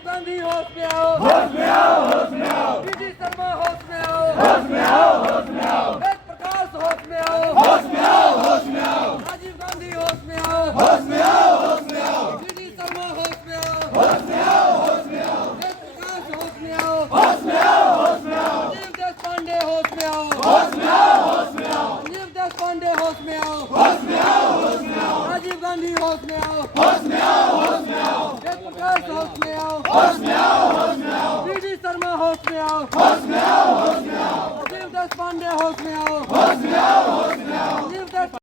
राजीव गांधी होश में आओ, होश में आओ, होश में आओ, पीडी शर्मा होश में आओ, होश में आओ, होश में आओ, वेद प्रकाश होश में आओ, होश में आओ, होश में आओ, राजीव गांधी होश में आओ, होश में आओ, होश में आओ, पीडी शर्मा होश में आओ, होश में आओ, होश में आओ, वेद प्रकाश होश में आओ, होश में आओ, होश में आओ, राजीव देशपांडे होश में आओ, होश में आओ, होश में आओ, राजीव देशपांडे होश में आओ, होश में आओ, होश में आओ, राजीव गांधी होश में आओ, होश में आओ, होश में आओ, वेद प्रकाश होश में आओ, होश में आओ, होश में आओ, पीडी शर्मा होश में आओ, होश में आओ, होश में आओ, राजीव देशपांडे होश में आओ, होश में आओ, होश में